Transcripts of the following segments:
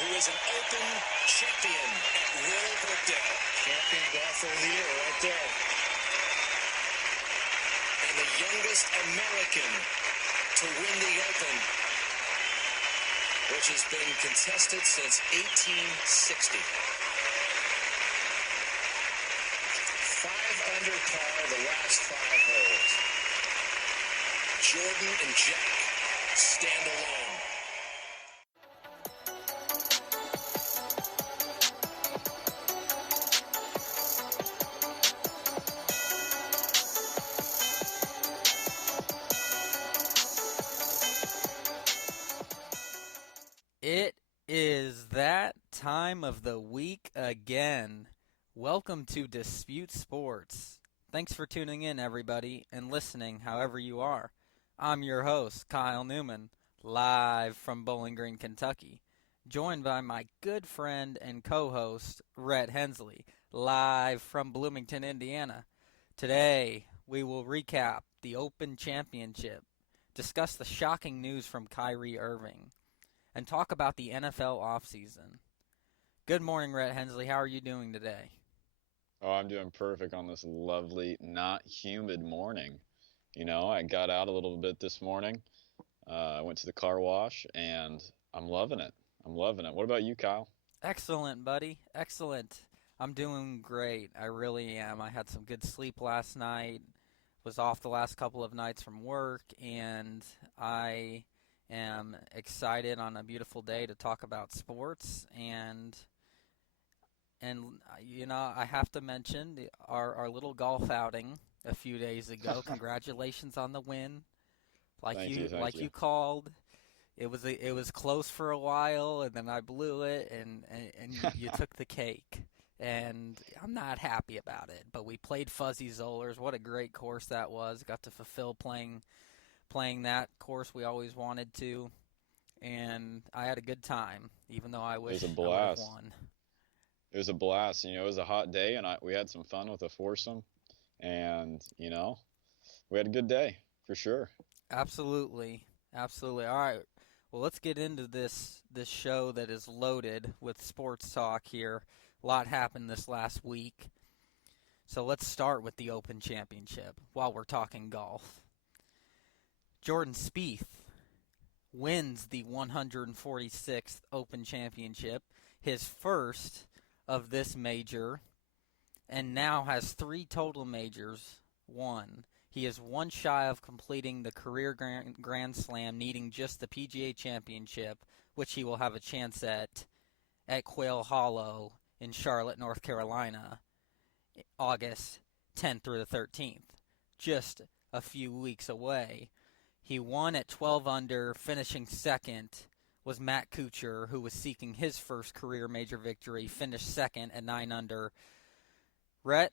who is an Open champion at Royal Brookdale. Champion golfer of the year right there. And the youngest American to win the Open, which has been contested since 1860. 5 under par the last 5 holes. Jordan and Jack stand alone. It is that time of the week again. Welcome to Dispute Sports. Thanks for tuning in, everybody, and listening however you are. I'm your host, Kyle Neumann, live from Bowling Green, Kentucky, joined by my good friend and co-host, Rhett, Hensley, live from Bloomington, Indiana. Today, we will recap the Open Championship, discuss the shocking news from Kyrie Irving, and talk about the NFL Offseason. Good morning, Rhett Hensley. How are you doing today? Oh, I'm doing perfect on this lovely, not humid morning. You know, I got out a little bit this morning. I went to the car wash, and I'm loving it. What about you, Kyle? Excellent, buddy. Excellent. I'm doing great. I really am. I had some good sleep last night. Was off the last couple of nights from work, and I am excited on a beautiful day to talk about sports. And you know, I have to mention our little golf outing a few days ago. Congratulations on the win. Thank you. You called. It was close for a while, and then I blew it, and you took the cake. And I'm not happy about it. But we played Fuzzy Zollers. What a great course that was. Got to fulfill playing that course we always wanted to, and I had a good time, even though I wish I would have won. It was a blast. You know, it was a hot day, and we had some fun with a foursome, and, you know, we had a good day, for sure. Absolutely. All right, well, let's get into this show that is loaded with sports talk here. A lot happened this last week, so let's start with the Open Championship while we're talking golf. Jordan Spieth wins the 146th Open Championship, his first of this major, and now has 3 total majors won. He is one shy of completing the career Grand Slam, needing just the PGA Championship, which he will have a chance at Quail Hollow in Charlotte, North Carolina, August 10th through the 13th, just a few weeks away. He won at 12 under, finishing second was Matt Kuchar, who was seeking his first career major victory, finished second at 9 under. Rhett,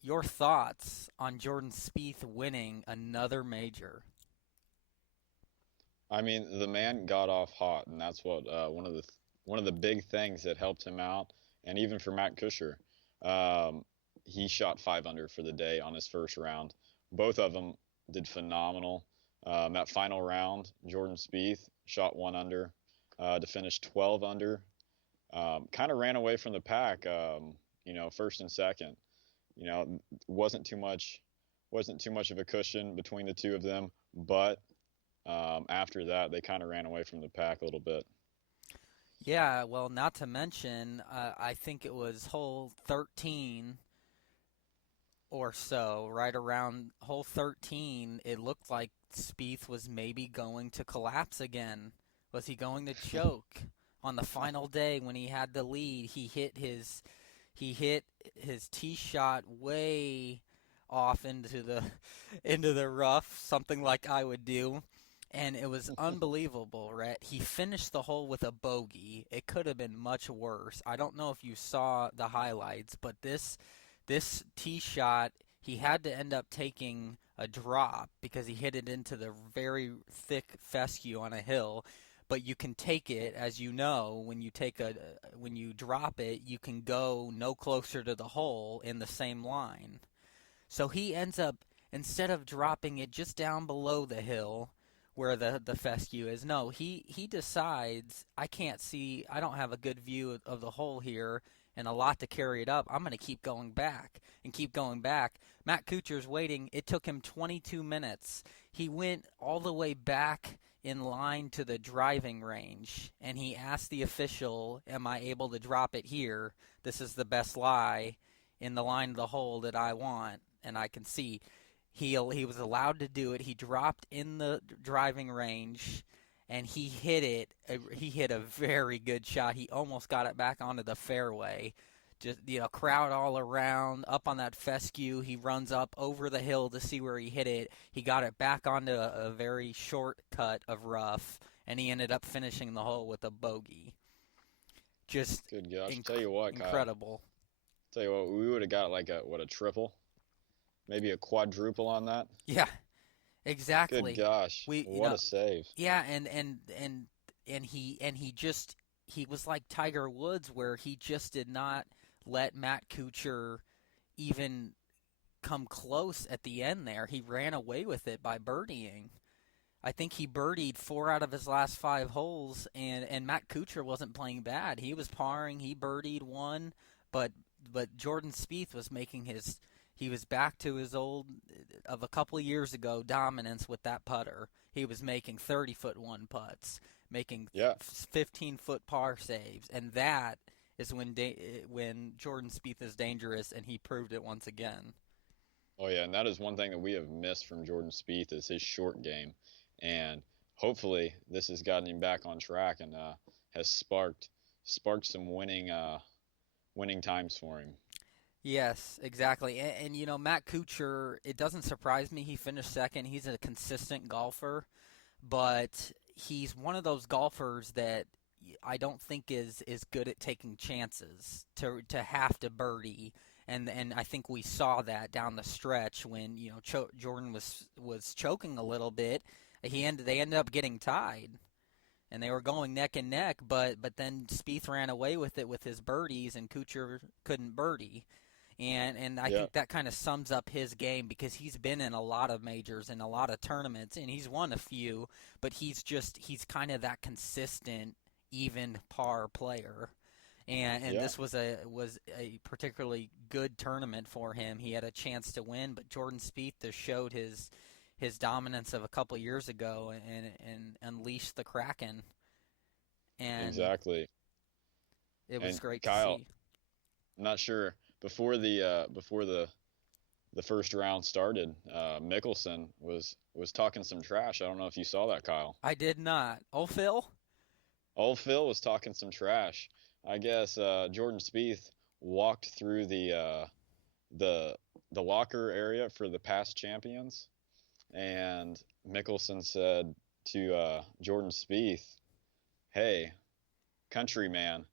your thoughts on Jordan Spieth winning another major? I mean, the man got off hot, and that's what one of the big things that helped him out, and even for Matt Kuchar. He shot 5 under for the day on his first round. Both of them did phenomenal. That final round, Jordan Spieth shot 1 under to finish 12 under. Kind of ran away from the pack, you know, first and second. You know, wasn't too much of a cushion between the two of them, but after that, they kind of ran away from the pack a little bit. Yeah, well, not to mention, I think it was hole 13 or so, right around hole 13, it looked like Spieth was maybe going to collapse again. Was he going to choke? On the final day when he had the lead, he hit his tee shot way off into the rough, something like I would do. And it was unbelievable, Rhett. He finished the hole with a bogey. It could have been much worse. I don't know if you saw the highlights, but this tee shot, he had to end up taking a drop because he hit it into the very thick fescue on a hill. But you can take it, as you know, when you drop it, you can go no closer to the hole in the same line. So he ends up, instead of dropping it just down below the hill, where the fescue is. No, he decides, I can't see, I don't have a good view of the hole here and a lot to carry it up. I'm going to keep going back and keep going back. Matt Kuchar's waiting. It took him 22 minutes. He went all the way back in line to the driving range, and he asked the official, am I able to drop it here? This is the best lie in the line of the hole that I want, and I can see. He was allowed to do it. He dropped in the driving range, and he hit it. He hit a very good shot. He almost got it back onto the fairway. Just, crowd all around, up on that fescue. He runs up over the hill to see where he hit it. He got it back onto a very short cut of rough, and he ended up finishing the hole with a bogey. Just good gosh. Tell you what, Kyle. Incredible. Tell you what, we would have got like a triple, maybe a quadruple on that. Yeah, exactly. Good gosh, what a save. Yeah, and he was like Tiger Woods, where he just did not let Matt Kuchar even come close at the end there. He ran away with it by birdieing. I think he birdied 4 out of his last 5 holes, and Matt Kuchar wasn't playing bad. He was parring. He birdied 1, but Jordan Spieth was he was back to his old, of a couple of years ago, dominance with that putter. He was making 30-foot 1 putts, making 15-foot par saves, and that is when Jordan Spieth is dangerous, and he proved it once again. Oh yeah, and that is one thing that we have missed from Jordan Spieth is his short game, and hopefully this has gotten him back on track and has sparked some winning times for him. Yes, exactly. And Matt Kuchar, it doesn't surprise me he finished second. He's a consistent golfer, but he's one of those golfers that I don't think is good at taking chances to have to birdie. And I think we saw that down the stretch when Jordan was choking a little bit. They ended up getting tied, and they were going neck and neck. But then Spieth ran away with it with his birdies, and Kuchar couldn't birdie. And I think that kind of sums up his game, because he's been in a lot of majors and a lot of tournaments, and he's won a few, but he's kind of that consistent, even par player. And this was a particularly good tournament for him. He had a chance to win, but Jordan Spieth just showed his dominance of a couple of years ago and unleashed the Kraken. And exactly. It was great Kyle, to see. I'm not sure. Before the first round started, Mickelson was talking some trash. I don't know if you saw that, Kyle. I did not. Old Phil? Old Phil was talking some trash. I guess Jordan Spieth walked through the locker area for the past champions, and Mickelson said to Jordan Spieth, "Hey, countryman,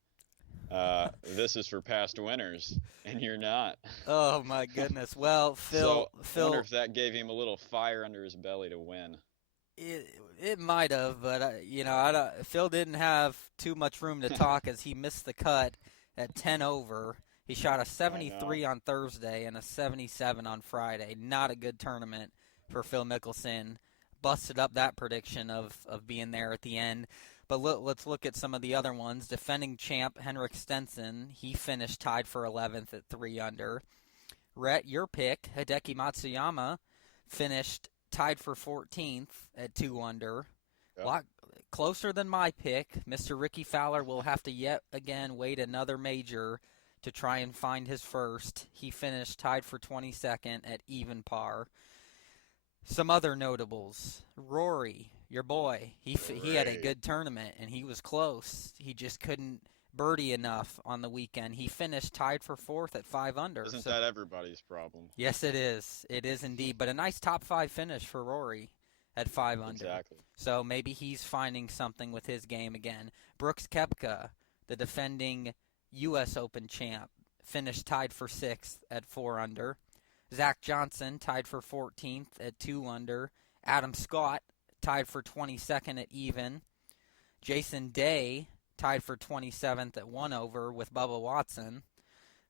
this is for past winners, and you're not." Oh my goodness! Well, Phil, I wonder if that gave him a little fire under his belly to win. It might have, but Phil didn't have too much room to talk as he missed the cut at 10 over. He shot a 73 on Thursday and a 77 on Friday. Not a good tournament for Phil Mickelson. Busted up that prediction of being there at the end. But let's look at some of the other ones. Defending champ Henrik Stenson, he finished tied for 11th at 3 under. Rhett, your pick, Hideki Matsuyama, finished tied for 14th at 2 under. Yep. A lot closer than my pick. Mr. Ricky Fowler will have to yet again wait another major to try and find his first. He finished tied for 22nd at even par. Some other notables. Rory, your boy, he had a good tournament, and he was close. He just couldn't birdie enough on the weekend. He finished tied for 4th at 5 under. Isn't that everybody's problem? Yes, it is. It is indeed. But a nice top 5 finish for Rory at 5 under. Exactly. So maybe he's finding something with his game again. Brooks Koepka, the defending U.S. Open champ, finished tied for 6th at 4 under. Zach Johnson tied for 14th at 2 under. Adam Scott tied for 22nd at even. Jason Day tied for 27th at 1 over with Bubba Watson.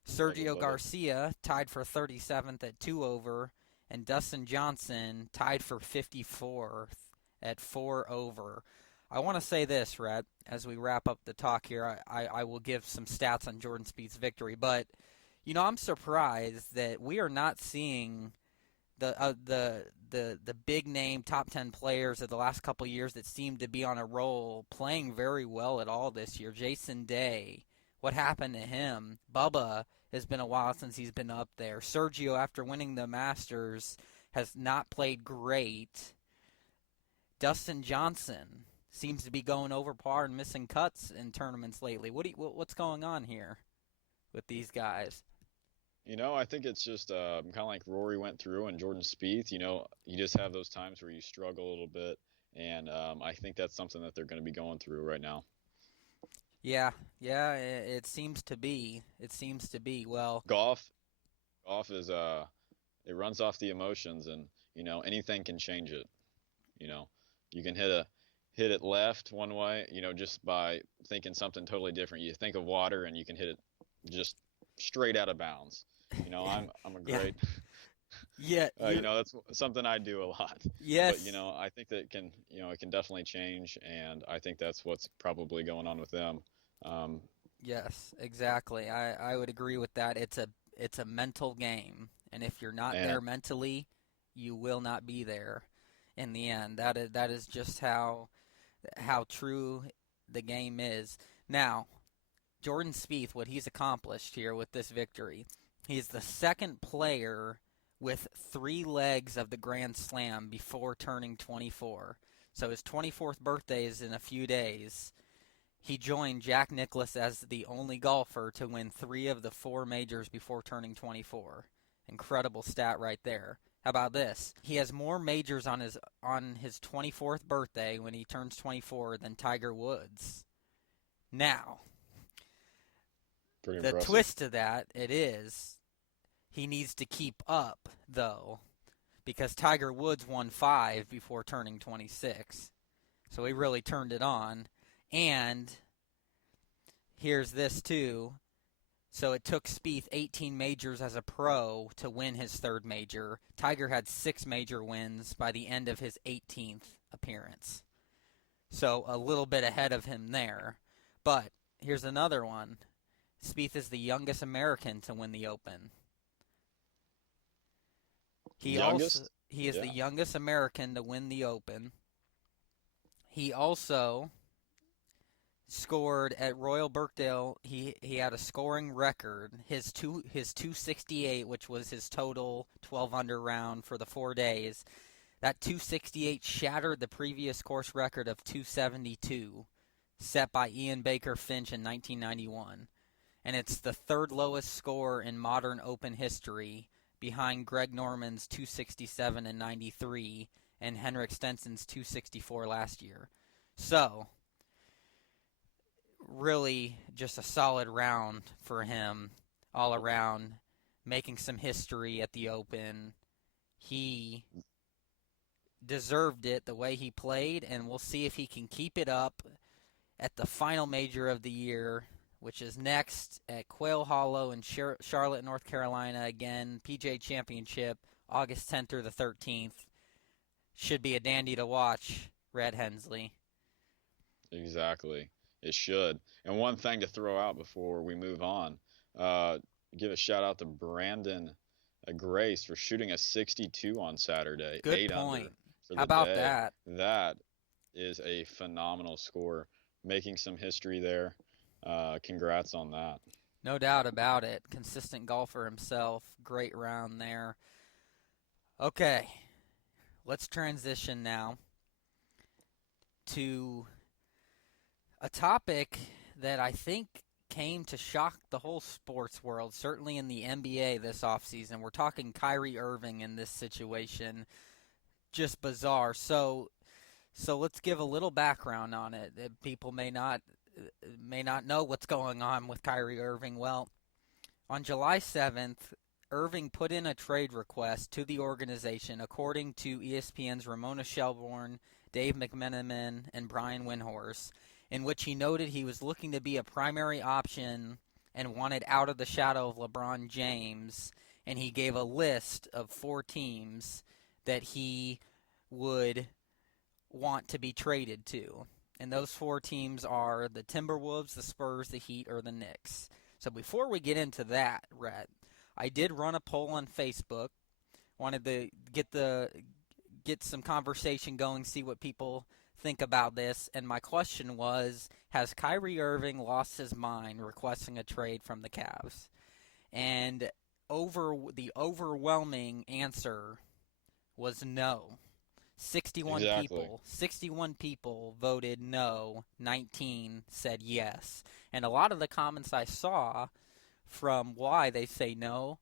Sergio Garcia tied for 37th at 2 over. And Dustin Johnson tied for 54th at 4 over. I want to say this, Rhett, as we wrap up the talk here. I will give some stats on Jordan Spieth's victory, but I'm surprised that we are not seeing the big name top 10 players of the last couple of years that seem to be on a roll playing very well at all this year. Jason Day, what happened to him? Bubba, has been a while since he's been up there. Sergio, after winning the Masters, has not played great. Dustin Johnson seems to be going over par and missing cuts in tournaments lately. What's going on here with these guys? I think it's just kind of like Rory went through and Jordan Spieth. You just have those times where you struggle a little bit, and I think that's something that they're going to be going through right now. Yeah, it seems to be. Well, golf is it runs off the emotions, and anything can change it. You can hit it left one way, just by thinking something totally different. You think of water and you can hit it just straight out of bounds. I'm a great yeah. That's something I do a lot. Yes. But I think that it can definitely change, and I think that's what's probably going on with them. Yes, exactly. I would agree with that. It's a mental game, and if you're not there mentally, you will not be there in the end. That is just how true the game is. Now, Jordan Spieth, what he's accomplished here with this victory, he's the second player with 3 legs of the Grand Slam before turning 24. So his 24th birthday is in a few days. He joined Jack Nicklaus as the only golfer to win 3 of the 4 majors before turning 24. Incredible stat right there. How about this? He has more majors on his 24th birthday when he turns 24 than Tiger Woods. Now, pretty the impressive. twist to that, it is, he needs to keep up, though, because Tiger Woods won 5 before turning 26. So he really turned it on. And here's this, too. So it took Spieth 18 majors as a pro to win his 3rd major. Tiger had 6 major wins by the end of his 18th appearance. So a little bit ahead of him there. But here's another one. Spieth is the youngest American to win the Open. He is the youngest American to win the Open. He also scored at Royal Birkdale. He had a scoring record. His 268, which was his total 12-under round for the 4 days. That 268 shattered the previous course record of 272 set by Ian Baker Finch in 1991. And it's the 3rd lowest score in modern Open history, behind Greg Norman's 267 in 93 and Henrik Stenson's 264 last year. So, really just a solid round for him all around, making some history at the Open. He deserved it the way he played, and we'll see if he can keep it up at the final major of the year, which is next at Quail Hollow in Charlotte, North Carolina. Again, PGA Championship, August 10th through the 13th. Should be a dandy to watch, Rhett Hensley. Exactly. It should. And one thing to throw out before we move on, give a shout out to Brandon Grace for shooting a 62 on Saturday. Good 8 point. under for the How about day. that? That is a phenomenal score. Making some history there. Congrats on that. No doubt about it. Consistent golfer himself. Great round there. Okay. Let's transition now to a topic that I think came to shock the whole sports world, certainly in the NBA this offseason. We're talking Kyrie Irving in this situation. Just bizarre. So let's give a little background on it. People may not know what's going on with Kyrie Irving. Well, on July 7th, Irving put in a trade request to the organization, according to ESPN's Ramona Shelburne, Dave McMenamin, and Brian Windhorst, in which he noted he was looking to be a primary option and wanted out of the shadow of LeBron James, and he gave a list of 4 teams that he would want to be traded to. And those 4 teams are the Timberwolves, the Spurs, the Heat, or the Knicks. So before we get into that, Rhett, I did run a poll on Facebook. Wanted to get some conversation going, see what people think about this. And my question was, has Kyrie Irving lost his mind requesting a trade from the Cavs? And the overwhelming answer was no. 61 Exactly. 61 people voted no, 19 said yes. And a lot of the comments I saw from why they say no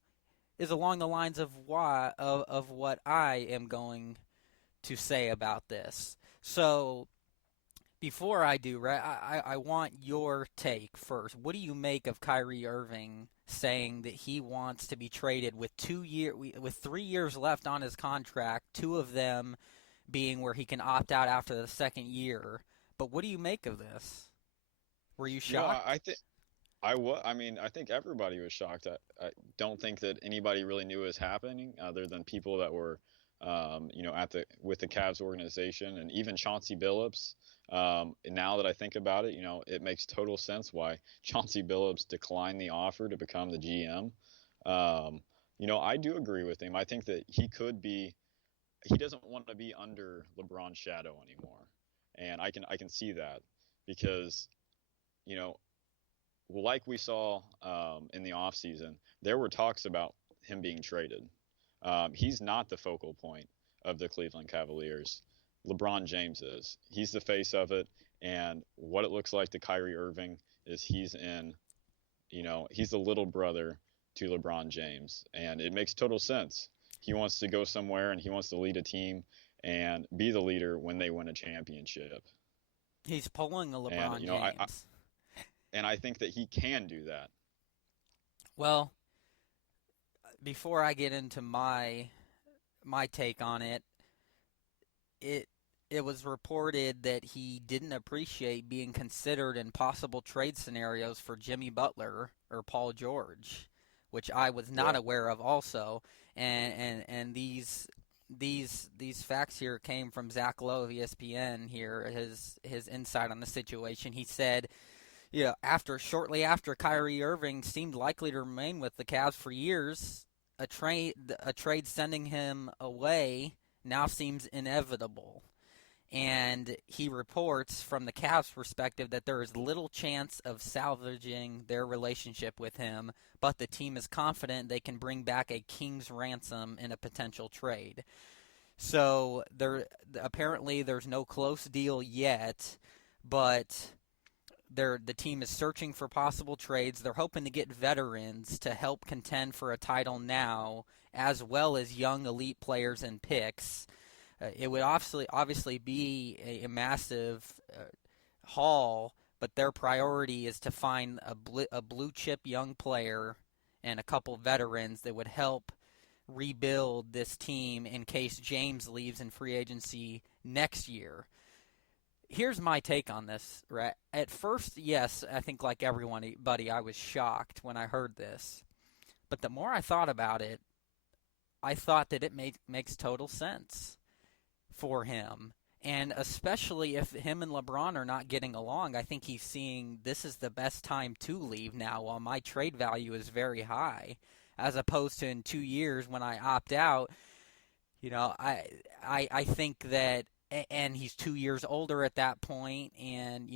is along the lines of what I am going to say about this. So before I do, I want your take first. What do you make of Kyrie Irving saying that he wants to be traded with 3 years left on his contract, 2 of them being where he can opt out after the second year? But what do you make of this? Were you shocked? I think everybody was shocked. I don't think that anybody really knew it was happening, other than people that were, with the Cavs organization, and even Chauncey Billups. Now that I think about it, it makes total sense why Chauncey Billups declined the offer to become the GM. I do agree with him. I think that he doesn't want to be under LeBron's shadow anymore, and I can see that because, like we saw in the offseason, there were talks about him being traded. He's not the focal point of the Cleveland Cavaliers. LeBron James is. He's the face of it, and what it looks like to Kyrie Irving is he's the little brother to LeBron James, and it makes total sense. He wants to go somewhere, and he wants to lead a team and be the leader when they win a championship. He's pulling a LeBron James. And I think that he can do that. Well, before I get into my take on it, it was reported that he didn't appreciate being considered in possible trade scenarios for Jimmy Butler or Paul George, which I was not aware of also. And these facts here came from Zach Lowe of ESPN here, his insight on the situation. He said, shortly after Kyrie Irving seemed likely to remain with the Cavs for years, a trade sending him away now seems inevitable. And he reports from the Cavs' perspective that there is little chance of salvaging their relationship with him, but the team is confident they can bring back a king's ransom in a potential trade. So apparently there's no close deal yet, but the team is searching for possible trades. They're hoping to get veterans to help contend for a title now, as well as young elite players and picks. It would obviously be a massive haul, but their priority is to find a blue-chip young player and a couple veterans that would help rebuild this team in case James leaves in free agency next year. Here's my take on this, right? At first, yes, I think like everybody, I was shocked when I heard this. But the more I thought about it, I thought that it makes total sense for him. And especially if him and LeBron are not getting along, I think he's seeing this is the best time to leave now while my trade value is very high, as opposed to in 2 years when I opt out. I think that, and he's 2 years older at that point, and,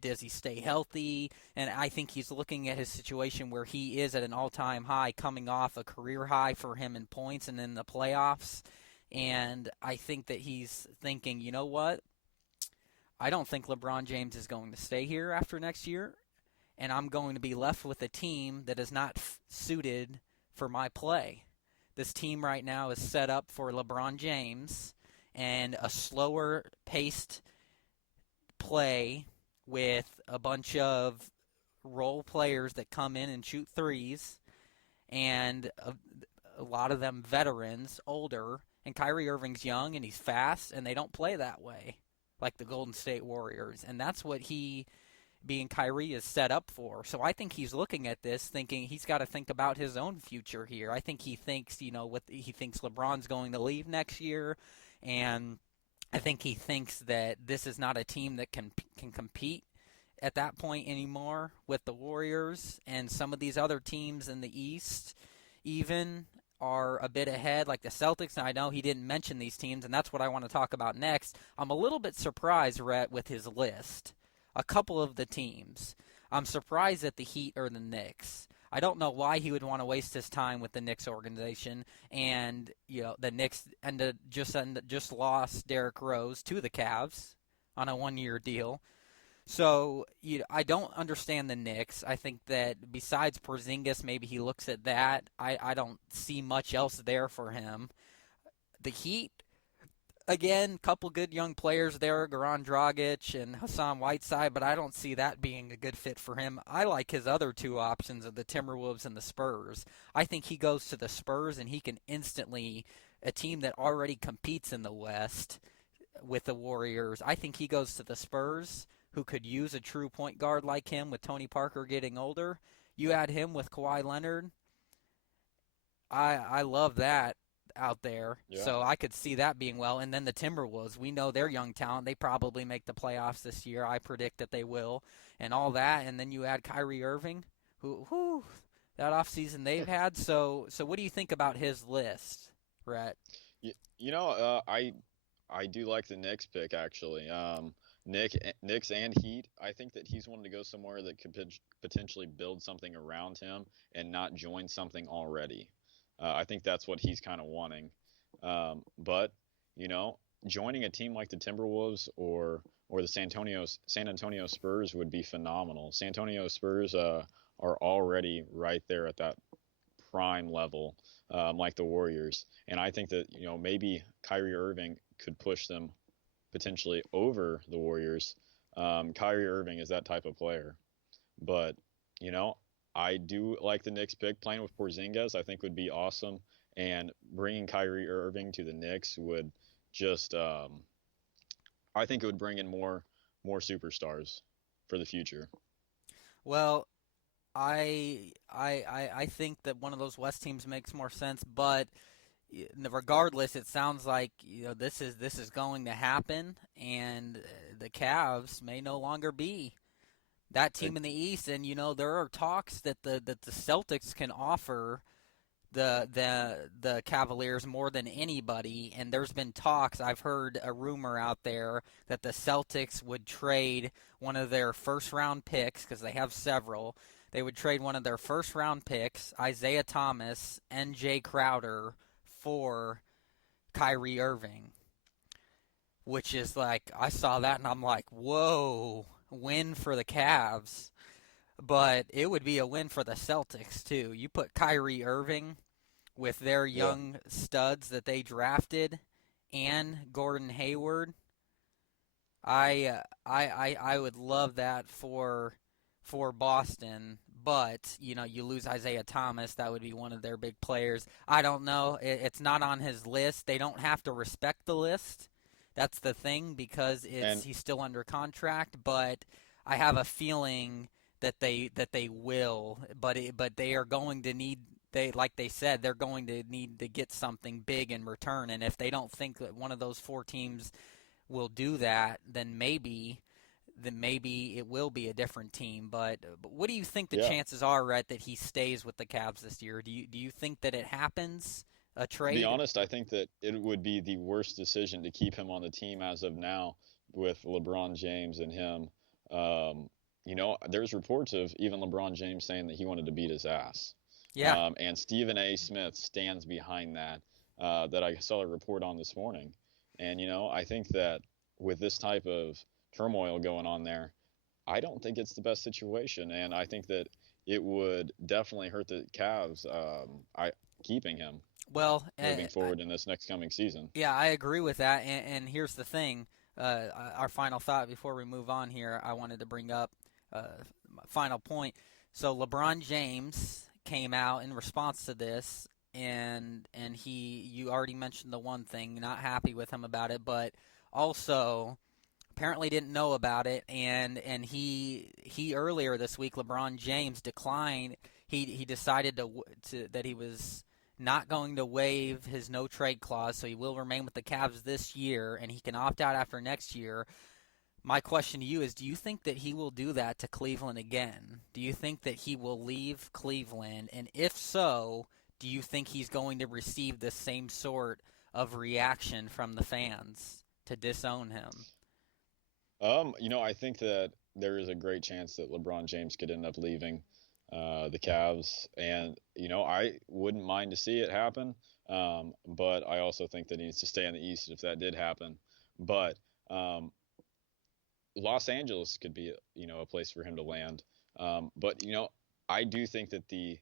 does he stay healthy? And I think he's looking at his situation where he is at an all-time high, coming off a career high for him in points and in the playoffs. And I think that he's thinking, you know what? I don't think LeBron James is going to stay here after next year, and I'm going to be left with a team that is not suited for my play. This team right now is set up for LeBron James and a slower paced play with a bunch of role players that come in and shoot threes, and a lot of them veterans, older. And Kyrie Irving's young and he's fast, and they don't play that way like the Golden State Warriors. And that's what he, being Kyrie, is set up for. So I think he's looking at this thinking he's got to think about his own future here. I think he thinks, he thinks LeBron's going to leave next year, and I think he thinks that this is not a team that can compete at that point anymore with the Warriors, and some of these other teams in the East even are a bit ahead, like the Celtics. And I know he didn't mention these teams, and that's what I want to talk about next. I'm a little bit surprised, Rhett, with his list. A couple of the teams. I'm surprised at the Heat or the Knicks. I don't know why he would want to waste his time with the Knicks organization, and the Knicks just lost Derrick Rose to the Cavs on a 1-year deal. So I don't understand the Knicks. I think that besides Porzingis, maybe he looks at that. I don't see much else there for him. The Heat, again, couple good young players there, Goran Dragic and Hassan Whiteside, but I don't see that being a good fit for him. I like his other two options of the Timberwolves and the Spurs. I think he goes to the Spurs and he can instantly, a team that already competes in the West with the Warriors, I think he goes to the Spurs, who could use a true point guard like him with Tony Parker getting older. You add him with Kawhi Leonard. I love that out there. Yeah. So I could see that being well. And then the Timberwolves, we know they're young talent. They probably make the playoffs this year. I predict that they will. And all that. And then you add Kyrie Irving, who that offseason they've had. So what do you think about his list, Rhett? I do like the Knicks pick, actually. Knicks and Heat, I think that he's wanting to go somewhere that could potentially build something around him and not join something already. I think that's what he's kind of wanting. But joining a team like the Timberwolves or the San Antonio Spurs would be phenomenal. San Antonio Spurs are already right there at that prime level, like the Warriors. And I think that maybe Kyrie Irving could push them potentially over the Warriors. Kyrie Irving is that type of player. But, I do like the Knicks pick. Playing with Porzingis, I think, would be awesome. And bringing Kyrie Irving to the Knicks would just, I think it would bring in more superstars for the future. Well, I think that one of those West teams makes more sense, but regardless, it sounds like this is going to happen, and the Cavs may no longer be that team in the East. And there are talks that the Celtics can offer the Cavaliers more than anybody, and there's been talks. I've heard a rumor out there that the Celtics would trade one of their first round picks, because they have several. They would trade one of their first round picks, Isaiah Thomas and Jay Crowder, for Kyrie Irving, which is like, I saw that and I'm like, whoa, win for the Cavs. But it would be a win for the Celtics too. You put Kyrie Irving with their young studs that they drafted and Gordon Hayward. I would love that for Boston. But, you lose Isaiah Thomas. That would be one of their big players. I don't know. It's not on his list. They don't have to respect the list. That's the thing, because he's still under contract. But I have a feeling that they will. But they are going to need, like they said, they're going to need to get something big in return. And if they don't think that one of those four teams will do that, then maybe it will be a different team. But what do you think the chances are, Rhett, that he stays with the Cavs this year? Do you think that it happens, a trade? To be honest, I think that it would be the worst decision to keep him on the team as of now with LeBron James and him. There's reports of even LeBron James saying that he wanted to beat his ass. Yeah. And Stephen A. Smith stands behind that I saw a report on this morning. And, I think that with this type of turmoil going on there, I don't think it's the best situation, and I think that it would definitely hurt the Cavs keeping him moving forward in this next coming season. Yeah, I agree with that, and here's the thing. Our final thought before we move on here, I wanted to bring up my final point. So LeBron James came out in response to this, and you already mentioned the one thing, not happy with him about it, but also apparently didn't know about it, and he earlier this week, LeBron James declined. He decided that he was not going to waive his no-trade clause, so he will remain with the Cavs this year, and he can opt out after next year. My question to you is, do you think that he will do that to Cleveland again? Do you think that he will leave Cleveland? And if so, do you think he's going to receive the same sort of reaction from the fans to disown him? I think that there is a great chance that LeBron James could end up leaving the Cavs. And, I wouldn't mind to see it happen. But I also think that he needs to stay in the East if that did happen. But Los Angeles could be, a place for him to land. But I do think that the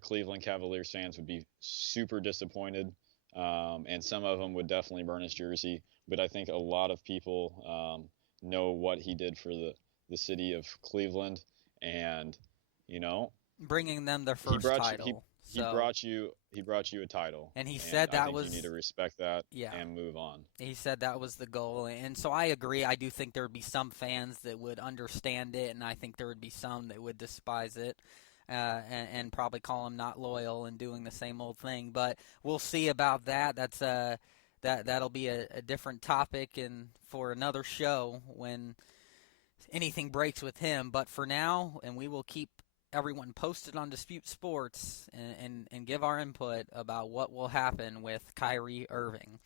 Cleveland Cavaliers fans would be super disappointed, and some of them would definitely burn his jersey. But I think a lot of people know what he did for the city of Cleveland, and bringing them their first title. He brought you a title, and he said that was. You need to respect that, yeah, and move on. He said that was the goal, and so I agree. I do think there would be some fans that would understand it, and I think there would be some that would despise it, and probably call him not loyal and doing the same old thing. But we'll see about that. That'll be a different topic and for another show when anything breaks with him. But for now, and we will keep everyone posted on Dispute Sports and give our input about what will happen with Kyrie Irving.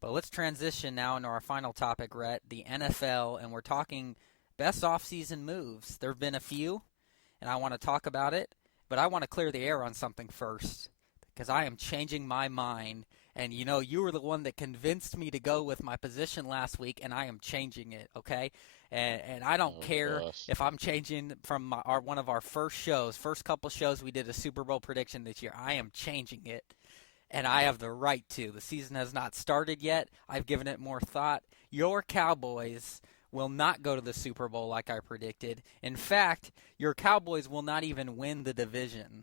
But let's transition now into our final topic, Rhett, the NFL, and we're talking best offseason moves. There have been a few, and I want to talk about it, but I want to clear the air on something first because I am changing my mind. And, you were the one that convinced me to go with my position last week, and I am changing it, okay? And I don't care if I'm changing from one of our first couple shows we did a Super Bowl prediction this year. I am changing it, and I have the right to. The season has not started yet. I've given it more thought. Your Cowboys will not go to the Super Bowl like I predicted. In fact, your Cowboys will not even win the division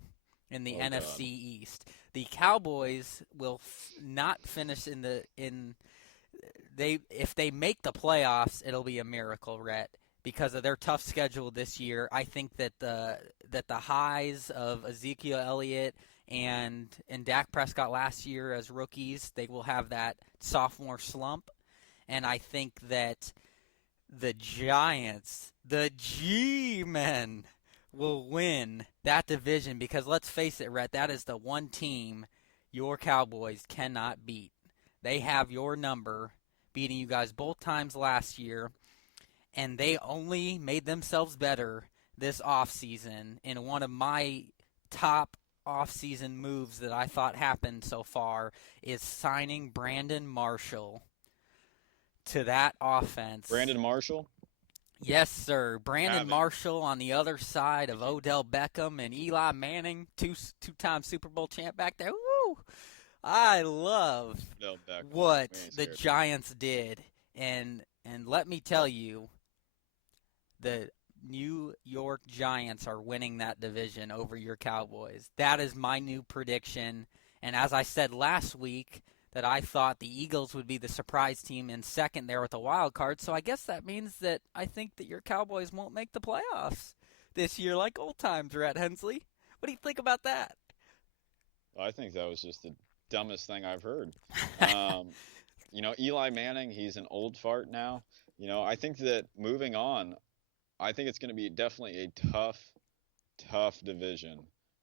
in the NFC East. The Cowboys will not finish if they make the playoffs, it'll be a miracle, Rhett, because of their tough schedule this year. I think that the highs of Ezekiel Elliott and Dak Prescott last year as rookies, they will have that sophomore slump. And I think that the Giants, the G-Men, will win that division because, let's face it, Rhett, that is the one team your Cowboys cannot beat. They have your number, beating you guys both times last year, and they only made themselves better this offseason in one of my top offseason moves that I thought happened so far is signing Brandon Marshall to that offense. Brandon Marshall? Yes, sir. Brandon Marshall on the other side of Odell Beckham and Eli Manning, two-time Super Bowl champ back there. Woo! I love what the Giants did. And let me tell you, the New York Giants are winning that division over your Cowboys. That is my new prediction. And as I said last week, that I thought the Eagles would be the surprise team in second there with the wild card. So I guess that means that I think that your Cowboys won't make the playoffs this year like old times, Rhett Hensley. What do you think about that? I think that was just the dumbest thing I've heard. Eli Manning, he's an old fart now. I think that moving on, I think it's going to be definitely a tough division.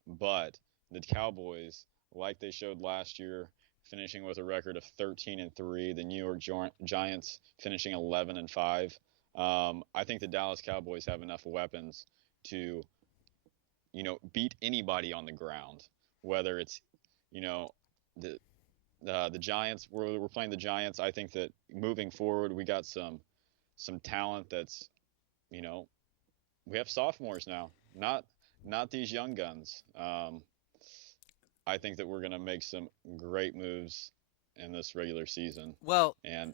But the Cowboys, like they showed last year, finishing with a record of 13-3. The New York Giants finishing 11-5. I think the Dallas Cowboys have enough weapons to, beat anybody on the ground. Whether it's, the Giants. We're playing the Giants. I think that moving forward, we got some talent that's, we have sophomores now, not these young guns. I think that we're going to make some great moves in this regular season. Well, and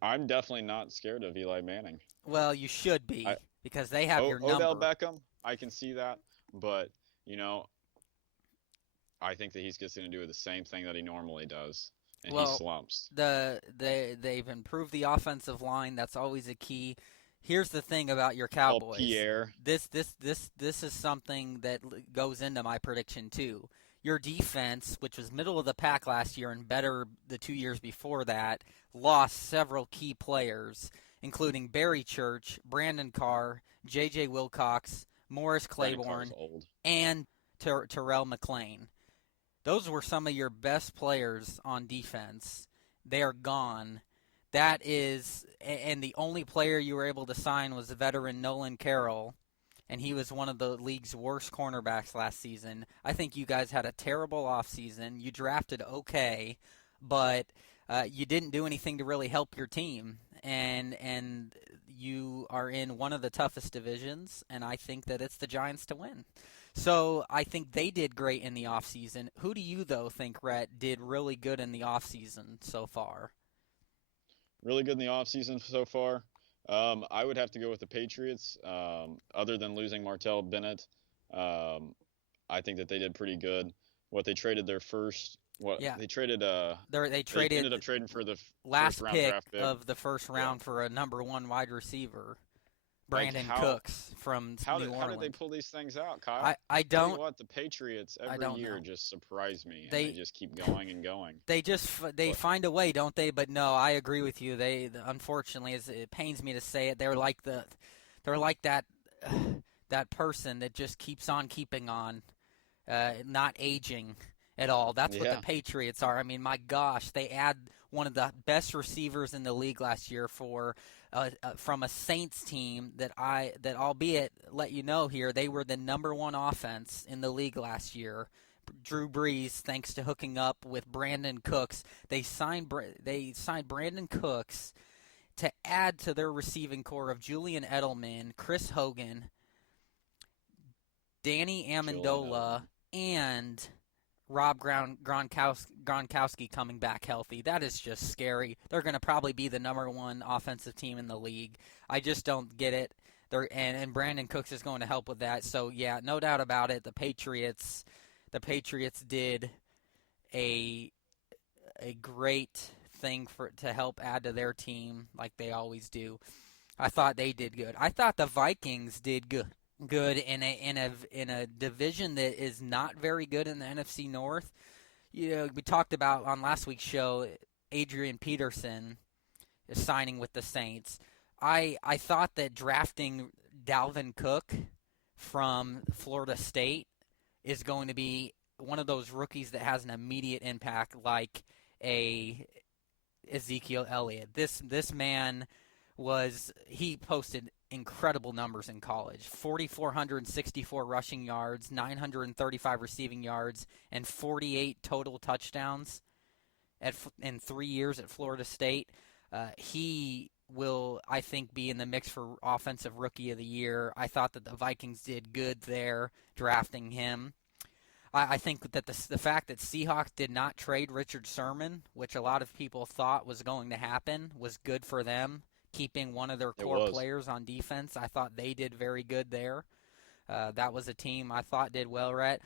I'm definitely not scared of Eli Manning. Well, you should be because they have your number. Odell Beckham, I can see that, but I think that he's just going to do the same thing that he normally does, and he slumps. They've improved the offensive line. That's always a key. Here's the thing about your Cowboys. Pierre. This is something that goes into my prediction too. your defense, which was middle of the pack last year and better the 2 years before that, lost several key players, including Barry Church, Brandon Carr, J.J. Wilcox, Morris Claiborne, and Terrell McLean. Those were some of your best players on defense. They are gone. That is, and the only player you were able to sign was the veteran Nolan Carroll, and he was one of the league's worst cornerbacks last season. I think you guys had a terrible offseason. You drafted okay, but you didn't do anything to really help your team, and you are in one of the toughest divisions, and I think that it's the Giants to win. So I think they did great in the offseason. Who do you, though, think, Rhett, did really good in the offseason so far? Really good in the offseason so far? I would have to go with the Patriots. Other than losing Martell Bennett, I think that they did pretty good. What they traded their first, they traded. They ended up trading for the last first round draft pick of the first round for a number 1 wide receiver, Brandon Cooks from New Orleans. How did they pull these things out, Kyle? I don't. Tell you what, the Patriots every year just surprise me. They just keep going and going. They find a way, don't they? But no, I agree with you. They unfortunately, it pains me to say it, they're like that person that just keeps on keeping on, not aging at all. That's what the Patriots are. I mean, my gosh, they add one of the best receivers in the league last year from a Saints team that albeit let you know here, they were the number 1 offense in the league last year. Drew Brees, thanks to hooking up with Brandon Cooks, they signed Brandon Cooks to add to their receiving core of Julian Edelman, Chris Hogan, Danny Amendola, and Rob Gronkowski coming back healthy. That is just scary. They're going to probably be the number 1 offensive team in the league. I just don't get it. And Brandon Cooks is going to help with that. So, yeah, no doubt about it. The Patriots did a great thing to help add to their team like they always do. I thought they did good. I thought the Vikings did good in a division that is not very good in the NFC North. You know, we talked about on last week's show, Adrian Peterson is signing with the Saints. I thought that drafting Dalvin Cook from Florida State is going to be one of those rookies that has an immediate impact, like a Ezekiel Elliott. This man he posted incredible numbers in college. 4,464 rushing yards, 935 receiving yards, and 48 total touchdowns in 3 years at Florida State. He will, I think, be in the mix for Offensive Rookie of the Year. I thought that the Vikings did good there drafting him. I think that the fact that Seahawks did not trade Richard Sherman, which a lot of people thought was going to happen, was good for them. Keeping one of their core players on defense. I thought they did very good there. That was a team I thought did well, Rhett.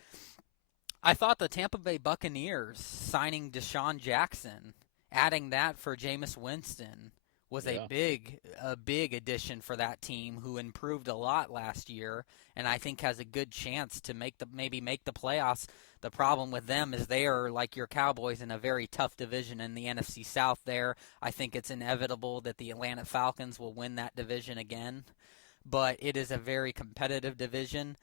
I thought the Tampa Bay Buccaneers signing Deshaun Jackson, adding that for Jameis Winston, was a big addition for that team, who improved a lot last year, and I think has a good chance to maybe make the playoffs. The problem with them is they are, like your Cowboys, in a very tough division in the NFC South there. I think it's inevitable that the Atlanta Falcons will win that division again, but it is a very competitive division.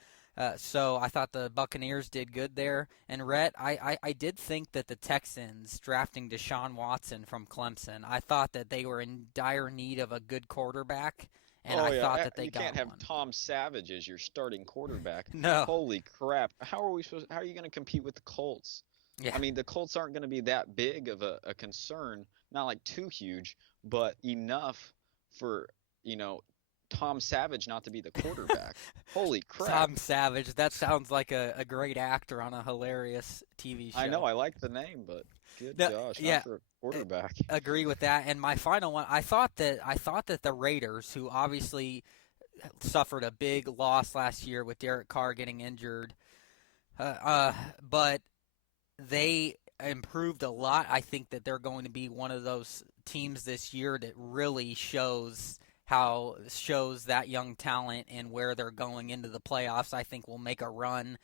So I thought the Buccaneers did good there. And, Rhett, I did think that the Texans drafting Deshaun Watson from Clemson, I thought that they were in dire need of a good quarterback. And I thought that they got one. You can't have Tom Savage as your starting quarterback. No. Holy crap. How are you going to compete with the Colts? Yeah. I mean, the Colts aren't going to be that big of a concern. Not like too huge, but enough for, Tom Savage not to be the quarterback. Holy crap. Tom Savage. That sounds like a great actor on a hilarious TV show. I know. I like the name, but gosh, not for a quarterback. Agree with that. And my final one, I thought that the Raiders, who obviously suffered a big loss last year with Derek Carr getting injured, but they improved a lot. I think that they're going to be one of those teams this year that really shows that young talent and where they're going into the playoffs. I think will make a run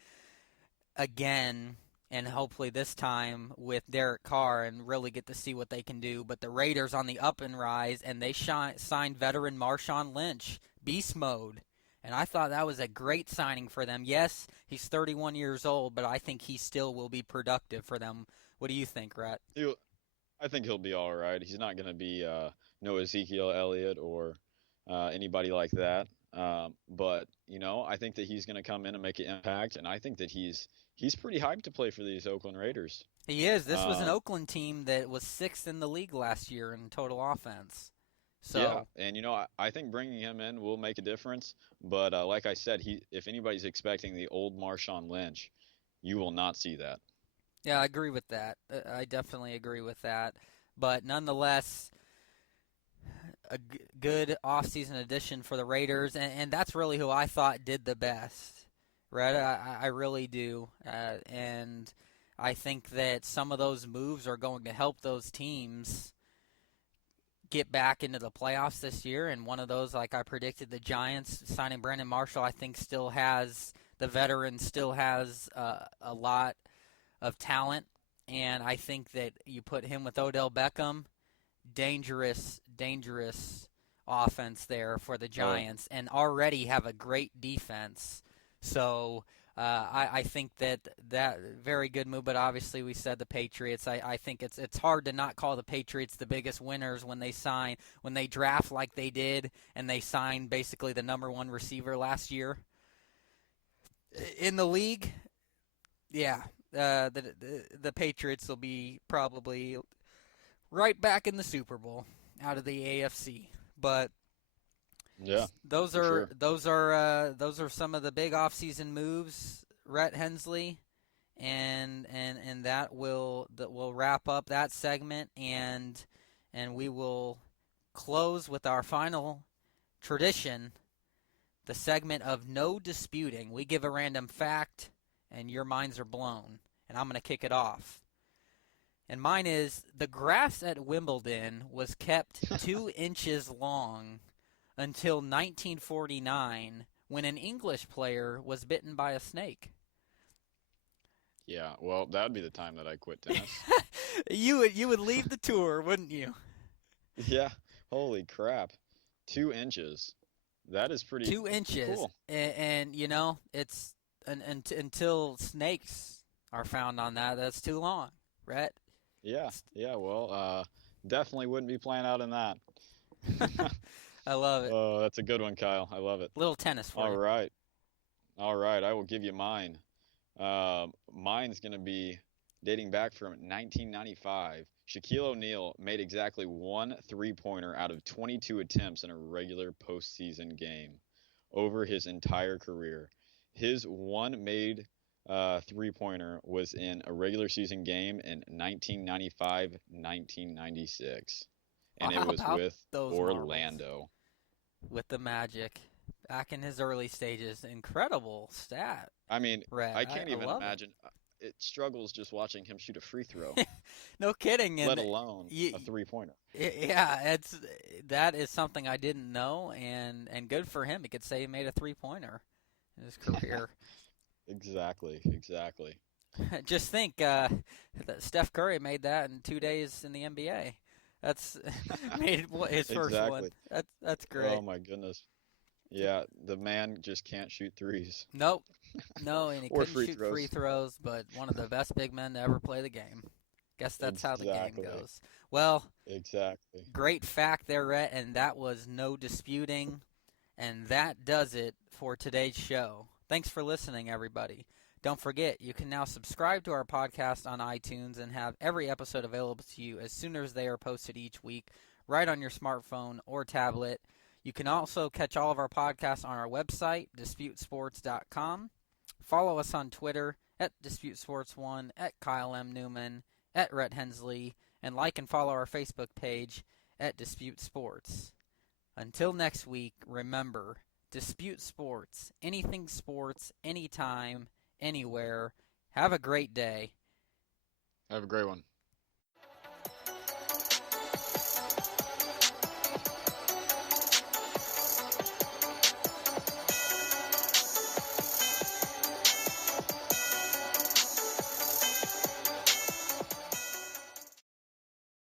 again and hopefully this time with Derek Carr and really get to see what they can do. But the Raiders on the up and rise, and they signed veteran Marshawn Lynch, beast mode. And I thought that was a great signing for them. Yes, he's 31 years old, but I think he still will be productive for them. What do you think, Rhett? I think he'll be all right. He's not going to be no Ezekiel Elliott or anybody like that. But I think that he's going to come in and make an impact, and I think that he's pretty hyped to play for these Oakland Raiders. He is. This was an Oakland team that was 6th in the league last year in total offense. So, yeah, and I think bringing him in will make a difference. But like I said, if anybody's expecting the old Marshawn Lynch, you will not see that. Yeah, I agree with that. I definitely agree with that. But nonetheless, a good offseason addition for the Raiders, and that's really who I thought did the best. Right? I really do. And I think that some of those moves are going to help those teams get back into the playoffs this year. And one of those, like I predicted, the Giants signing Brandon Marshall, I think the veteran still has a lot of talent. And I think that you put him with Odell Beckham, dangerous offense there for the Giants, and already have a great defense. So I think that very good move, but obviously we said the Patriots. I think it's hard to not call the Patriots the biggest winners when they draft like they did, and they signed basically the number one receiver last year in the league. Yeah, the Patriots will be probably right back in the Super Bowl out of the AFC, but. Yeah, those are some of the big offseason moves, Rhett, Hensley, and that will wrap up that segment, and we will close with our final tradition, the segment of no disputing. We give a random fact, and your minds are blown, and I'm going to kick it off. And mine is, the grass at Wimbledon was kept 2 inches long until 1949, when an English player was bitten by a snake. Yeah, well, that would be the time that I quit tennis. You would leave the tour, wouldn't you? Yeah, holy crap. 2 inches. That is pretty 2 inches. Cool. And it's until snakes are found on that's too long, Rhett. Yeah, well, definitely wouldn't be playing out in that. I love it. Oh, that's a good one, Kyle. I love it. Little tennis for you. All right. I will give you mine. Mine's going to be dating back from 1995. Shaquille O'Neal made exactly 1 3-pointer out of 22 attempts in a regular postseason game over his entire career. His one made 3-pointer was in a regular season game in 1995-1996. And it was with Orlando. Marbles. With the Magic. Back in his early stages. Incredible stat. I mean, Rhett. I can't even imagine. It struggles just watching him shoot a free throw. No kidding. Let alone a 3-pointer. Yeah, that is something I didn't know, and good for him. He could say he made a 3-pointer in his career. Exactly. Just think, Steph Curry made that in 2 days in the NBA. That's made his first one. That's great. Oh my goodness. Yeah, the man just can't shoot threes. Nope. No, and he Or couldn't shoot free throws, but one of the best big men to ever play the game. Guess that's how the game goes. Well, exactly. Great fact there, Rhett, and that was no disputing. And that does it for today's show. Thanks for listening, everybody. Don't forget, you can now subscribe to our podcast on iTunes and have every episode available to you as soon as they are posted each week, right on your smartphone or tablet. You can also catch all of our podcasts on our website, DisputeSports.com. Follow us on Twitter, @DisputeSports1, @Kyle M. Neumann, @Rhett Hensley, and like and follow our Facebook page, @DisputeSports. Until next week, remember, Dispute Sports, anything sports, anytime, anywhere. Have a great day. Have a great one.